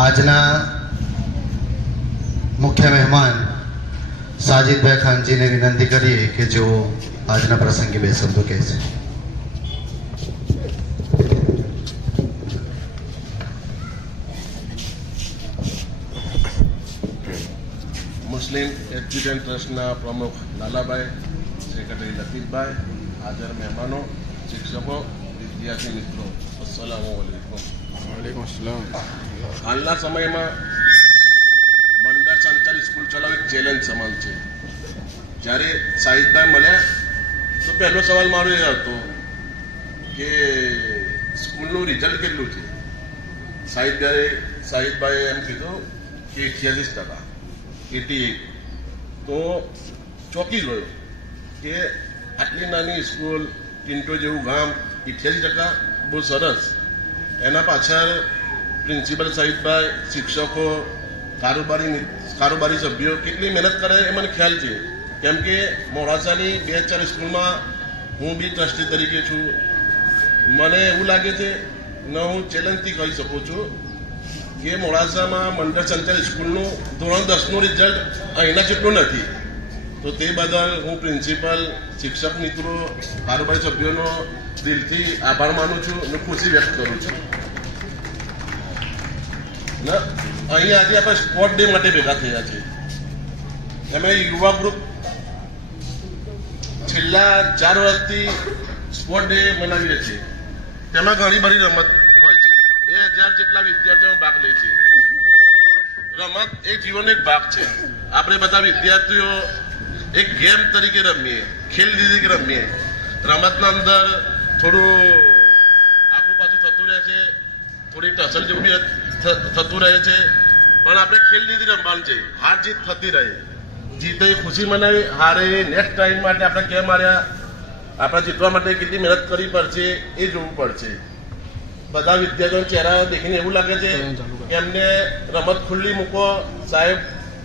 આજના મુખ્ય મહેમાન સાજિદભાઈ ખાનજીને વિનંતી કરીએ કે જેઓ આજના પ્રસંગે બે શબ્દો કહે છે. મુસ્લિમ એજ્યુકેશન ટ્રસ્ટના પ્રમુખ લાલાભાઈ, સેક્રેટરી લતીફભાઈ, હાજર મહેમાનો, શિક્ષકો, વિદ્યાર્થી મિત્રો, અસ્સલામુ અલૈકુમ. વાલેકુમ અસલામ. હાલના સમયમાં મંડળ સંચાલિત સ્કૂલ ચલાવવી એક ચેલેન્જ સમાન છે. જ્યારે સાહિદભાઈ મળ્યા તો પહેલો સવાલ મારો એ હતો કે સ્કૂલનું રિઝલ્ટ કેટલું છે. સાહિદભાઈએ એમ કીધું કે 88%, 88. તો ચોંકી ગયો કે આટલી નાની સ્કૂલ, ટિન્ટો જેવું ગામ, 88%, બહુ સરસ. એના પાછળ પ્રિન્સિપલ સાહિદભાઈ, શિક્ષકો, કારોબારી સભ્યો કેટલી મહેનત કરે એ મને ખ્યાલ છે. કેમ કે મોડાસાની 2-4 સ્કૂલમાં હું બી ટ્રસ્ટી તરીકે છું. મને એવું લાગે છે ને હું ચેલેન્જથી કહી શકું છું કે મોડાસામાં મંડળ સંચાલિત સ્કૂલનું ધોરણ 10નું રિઝલ્ટ અહીંના જેટલું નથી. તો તે બદલ હું પ્રિન્સિપલ, શિક્ષક મિત્રો, કારોબારી સભ્યોનો દિલથી આભાર માનું છું અને ખુશી વ્યક્ત કરું છું. ને અહીં આજે આપણે સ્પોર્ટ ડે માટે ભેગા થયા છે. અમે યુવા ગ્રુપ છેલ્લા 4 વર્ષથી સ્પોર્ટ ડે મનાવીએ છીએ. તેમાં ઘણી બધી રમત હોય છે. 2000 જેટલા વિદ્યાર્થીઓ ભાગ લે છે. રમત એ જીવનનો એક ભાગ છે. આપણે બધા વિદ્યાર્થીઓ એક ગેમ તરીકે રમીએ, ખેલ તરીકે રમીએ. રમતના અંદર થોડું આગું પાછું થતું રહે છે, થોડી ટસલ જેવું બી થતું રહે છે, પણ આપણે ખેલ રીતે રમવાનું છે. હાર જીત થતી રહે. જીતે ખુશી મનાવી, હારે નેક્સ્ટ ટાઈમ માટે આપણે કેમ હાર્યા, આપણે જીતવા માટે કેટલી મહેનત કરવી પડશે એ જોવું પડશે. બધા વિદ્યાર્થીઓના ચહેરા દેખીને એવું લાગે છે કે એમને રમત ખુલ્લી મૂકો સાહેબ,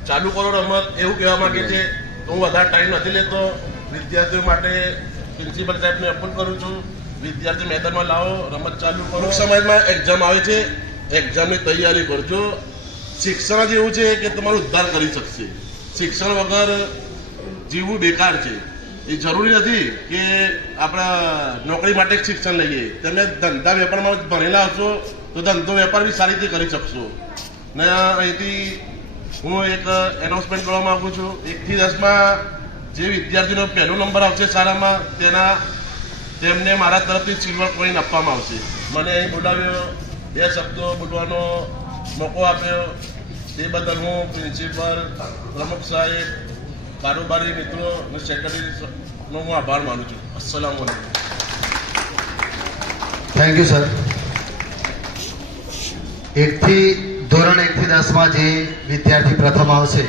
ચાલુ કરો રમત, એવું કહેવા માંગે છે. તો હું વધારે ટાઈમ નથી લેતો. વિદ્યાર્થીઓ માટે પ્રિન્સિપલ સાહેબને અપીલ કરું છું, વિદ્યાર્થી મેદાનમાં લાવો, રમત ચાલુ કરો. સમયમાં એક્ઝામ આવે છે, એક્ઝામની તૈયારી કરજો. શિક્ષણ જ એવું છે કે તમારો ઉદ્ધાર કરી શકશે. શિક્ષણ વગર જીવવું બેકાર છે. એ જરૂરી નથી કે આપણા નોકરી માટે જ શિક્ષણ લઈએ. તમે ધંધા વેપારમાં ભણેલા હશો તો ધંધો વેપાર બી સારી રીતે કરી શકશો. ને અહીંથી હું એક એનાઉન્સમેન્ટ કરવા માગું છું. 1 થી 10માં જે વિદ્યાર્થીનો પહેલો નંબર આવશે શાળામાં, તેમને મારા તરફથી સિલ્વર કોઈન આપવામાં આવશે. મને અહીં બોલાવ્યો, 2 શબ્દો બોલવાનો મોકો આપ્યો, તે બદલ હું પ્રિન્સિપલ, પ્રમુખ સાહેબ, કારોબારી મિત્રો અને સેક્રેટરીનો હું આભાર માનું છું. અસ્સલામુ અલૈકુમ. Thank you sir. ધોરણ 1 થી 10માં જે વિદ્યાર્થી પ્રથમ આવશે,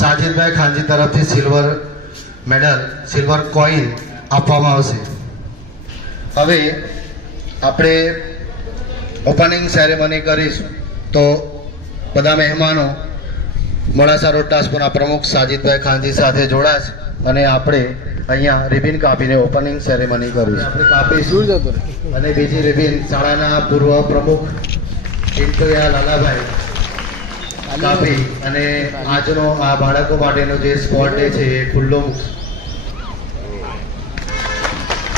સાજિદભાઈ ખાનજી તરફથી સિલ્વર મેડલ, સિલ્વર કોઈન આપવામાં આવશે. હવે આપણે ઓપનિંગ સેરેમની કરીશું. તો બધા મહેમાનો મોડાસા રોડ ટ્રાન્સપોર્ટના પ્રમુખ સાજિદભાઈ ખાનજી સાથે જોડાશે અને આપણે અહીંયા રિબિન કાપીને ઓપનિંગ સેરેમની કરીશું. આપણે કાપીશું અને બીજી રિબિન શાળાના પૂર્વ પ્રમુખ પિન્ટુયા લાલાભાઈ કાપી અને આજનો આ બાળકો માટેનો જે સ્પોર્ટ ડે છે એ ખુલ્લો મૂકશે.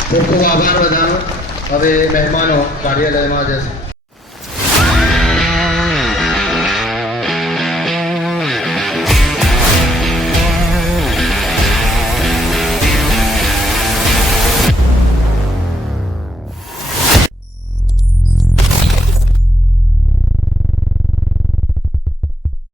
ખૂબ ખૂબ આભાર બધાનો. હવે મહેમાનો કાર્યાલયમાં જશે.